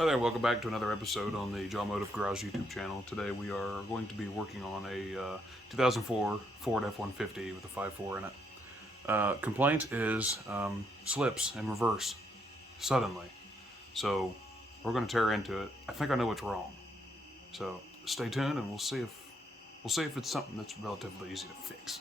Hi there, welcome back to another episode on the JawAmotive Garage YouTube channel. Today we are going to be working on a 2004 Ford F-150 with a 5.4 in it. Complaint is slips in reverse suddenly. So we're going to tear into it. I think I know what's wrong. So stay tuned and we'll see if it's something that's relatively easy to fix.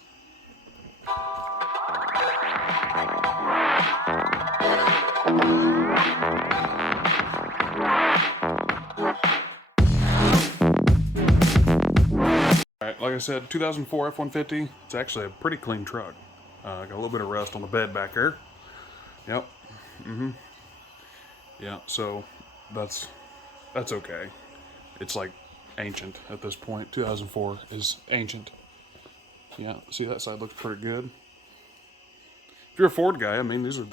Alright, like I said, 2004 F-150. It's actually a pretty clean truck. Got a little bit of rust on the bed back there. Yep. Yeah, so that's okay. It's like ancient at this point. 2004 is ancient. Yeah, see, that side looks pretty good. If you're a Ford guy, I mean, these are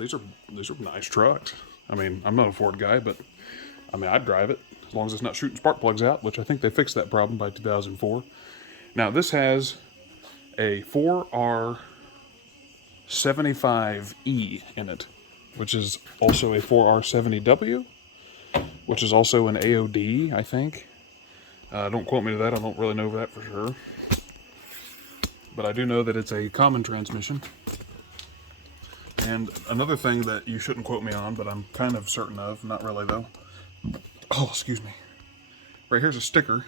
nice trucks. I mean, I'm not a Ford guy, but I mean, I'd drive it as long as it's not shooting spark plugs out, which I think they fixed that problem by 2004. Now, this has a 4R75E in it, which is also a 4R70W, which is also an AOD, I think. Don't quote me to that. I don't really know that for sure. But I do know that it's a common transmission. And another thing that you shouldn't quote me on, but I'm kind of certain of, not really though. Oh, excuse me. Right here's a sticker.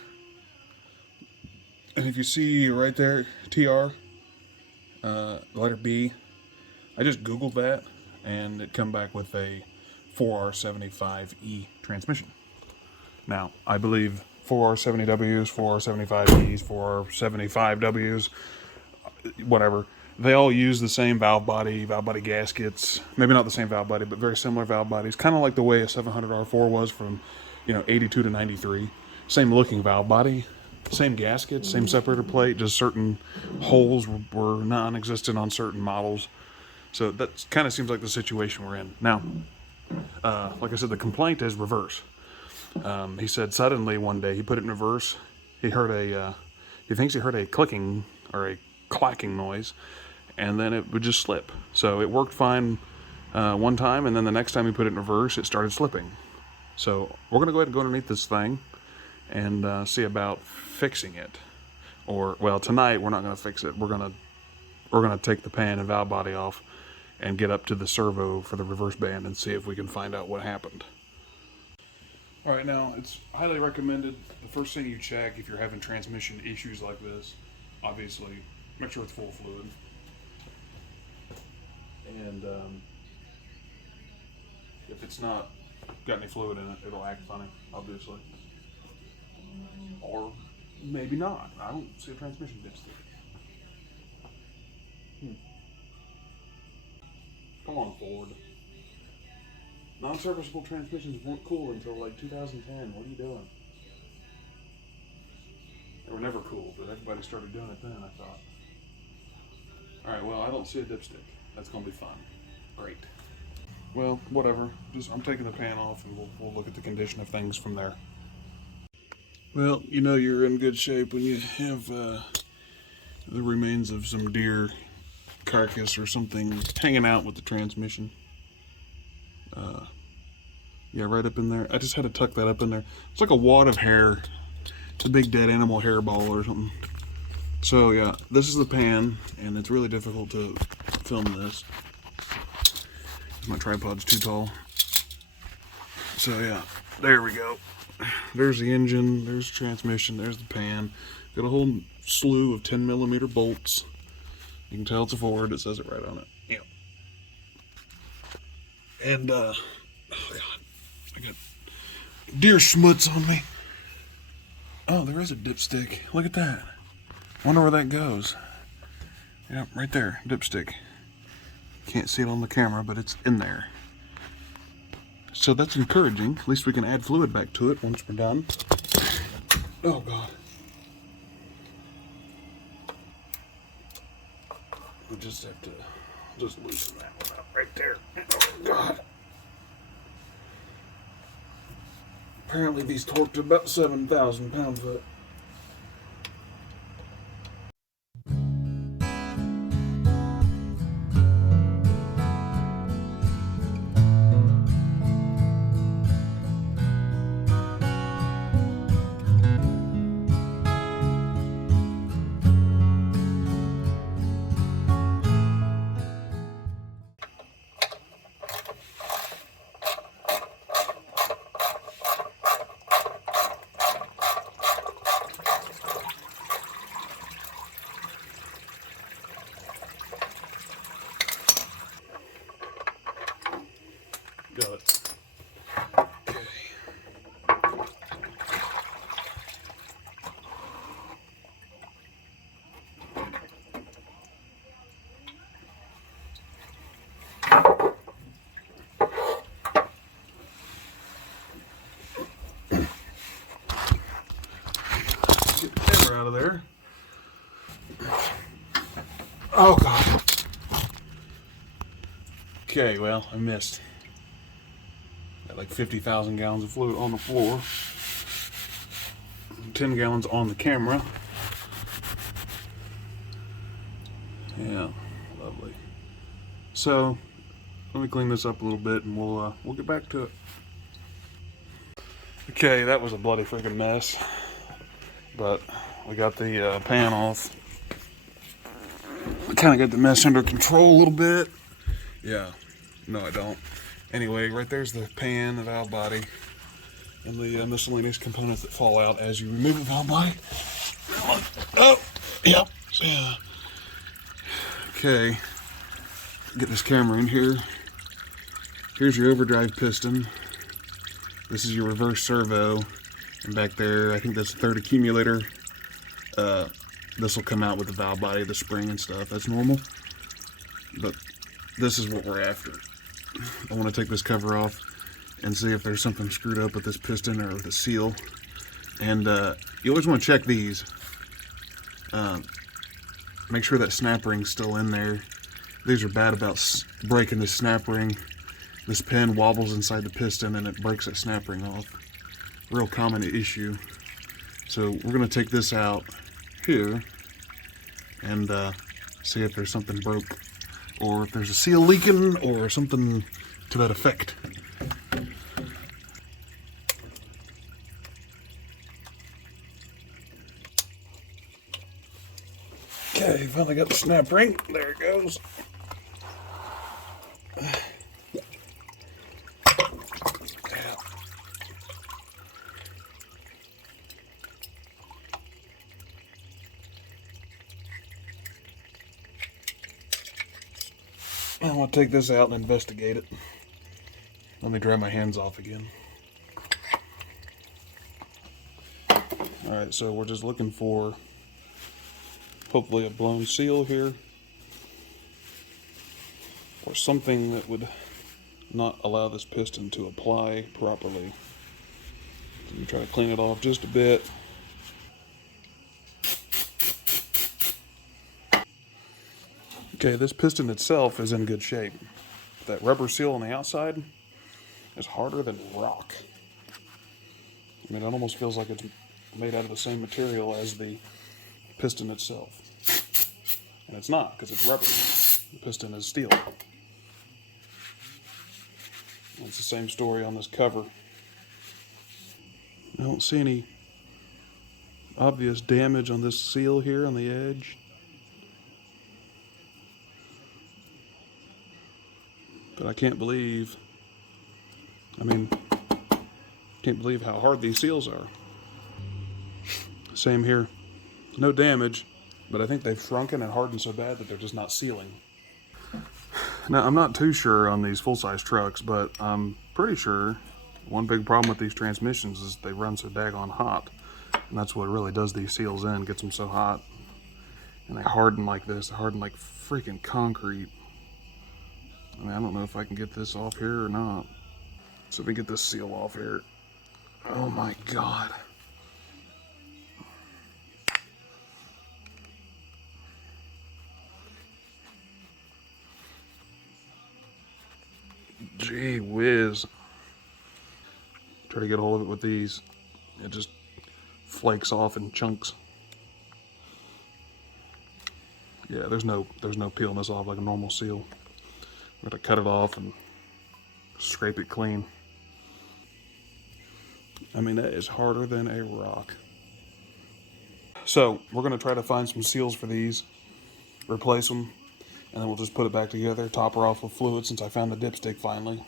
And if you see right there, TR, letter B, I just Googled that, and it come back with a 4R75E transmission. Now, I believe 4R70Ws, 4R75Es, 4R75Ws, whatever, they all use the same valve body gaskets. Maybe not the same valve body, but very similar valve bodies. Kind of like the way a 700R4 was from, 82 to 93. Same looking valve body. Same gasket, same separator plate, just certain holes were non-existent on certain models. So that kind of seems like the situation we're in. Now, like I said, the complaint is reverse. He said suddenly one day he put it in reverse. He thinks he heard a clicking or a clacking noise, and then it would just slip. So it worked fine one time, and then the next time he put it in reverse, it started slipping. So we're going to go ahead and go underneath this thing and see about fixing it. Or, well, tonight we're not going to fix it. We're gonna take the pan and valve body off and get up to the servo for the reverse band and see if we can find out what happened. All right, now it's highly recommended. The first thing you check if you're having transmission issues like this, obviously, make sure it's full of fluid. And if it's not got any fluid in it, it'll act funny, obviously. Or maybe not. I don't see a transmission dipstick. Come on, Ford. Non-serviceable transmissions weren't cool until like 2010. What are you doing? They were never cool, but everybody started doing it then, I thought. Alright, well, I don't see a dipstick. That's going to be fun. Great. Well, whatever. I'm taking the pan off and we'll look at the condition of things from there. Well, you're in good shape when you have the remains of some deer carcass or something hanging out with the transmission. Yeah, right up in there. I just had to tuck that up in there. It's like a wad of hair. It's a big dead animal hairball or something. So yeah, this is the pan, and it's really difficult to film this. My tripod's too tall. So yeah, there we go. There's the engine, there's the transmission, there's the pan. Got a whole slew of 10mm bolts. You can tell it's a Ford, it says it right on it. Yeah. And, oh God, I got deer schmutz on me. Oh, there is a dipstick. Look at that. Wonder where that goes. Yep, right there, dipstick. Can't see it on the camera, but it's in there. So that's encouraging. At least we can add fluid back to it once we're done. Oh God. We just have to loosen that one up right there. Oh God. Apparently these torqued about 7,000 pound-foot. of there. Oh God. Okay, well, I missed. Got like 50,000 gallons of fluid on the floor. 10 gallons on the camera. Yeah, lovely. So, let me clean this up a little bit and we'll get back to it. Okay, that was a bloody freaking mess. But we got the pan off. I kind of got the mess under control a little bit. Yeah, no I don't. Anyway, right there's the pan, the valve body, and the miscellaneous components that fall out as you remove the valve body. Oh, yep, yeah. Okay, get this camera in here. Here's your overdrive piston. This is your reverse servo. And back there, I think that's the third accumulator. This will come out with the valve body, the spring and stuff. That's normal. But this is what we're after. I want to take this cover off and see if there's something screwed up with this piston or with the seal. And you always want to check these. Make sure that snap ring's still in there. These are bad about breaking this snap ring. This pin wobbles inside the piston and it breaks that snap ring off. Real common issue. So we're going to take this out here and see if there's something broke or if there's a seal leaking or something to that effect. Okay, finally got the snap ring. There it goes. I want to take this out and investigate it. Let me dry my hands off again. Alright, so we're just looking for hopefully a blown seal here or something that would not allow this piston to apply properly. So we try to clean it off just a bit. Okay, this piston itself is in good shape. That rubber seal on the outside is harder than rock. I mean, it almost feels like it's made out of the same material as the piston itself. And it's not, because it's rubber. The piston is steel. It's the same story on this cover. I don't see any obvious damage on this seal here on the edge. But I can't believe how hard these seals are. Same here. No damage, but I think they've shrunken and hardened so bad that they're just not sealing. Now, I'm not too sure on these full-size trucks, but I'm pretty sure one big problem with these transmissions is they run so daggone hot. And that's what really does these seals in, gets them so hot. And they harden like this, they harden like freaking concrete. I mean, I don't know if I can get this off here or not. So let me get this seal off here. Oh my God. Gee whiz. Try to get a hold of it with these. It just flakes off in chunks. Yeah, there's no peeling this off like a normal seal. I'm gonna cut it off and scrape it clean. I mean, that is harder than a rock. So we're gonna try to find some seals for these, replace them, and then we'll just put it back together, top her off with fluid since I found the dipstick finally.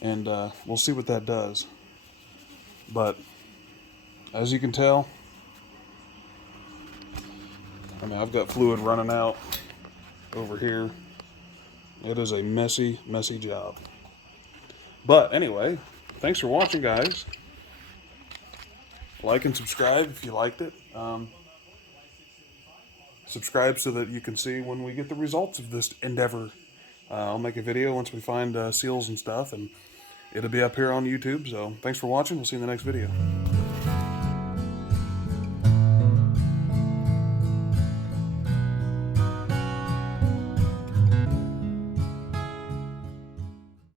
And we'll see what that does. But as you can tell, I mean, I've got fluid running out over here. It is a messy, messy job. But anyway, thanks for watching, guys. Like and subscribe if you liked it. Subscribe so that you can see when we get the results of this endeavor. I'll make a video once we find seals and stuff, and it'll be up here on YouTube. So thanks for watching. We'll see you in the next video.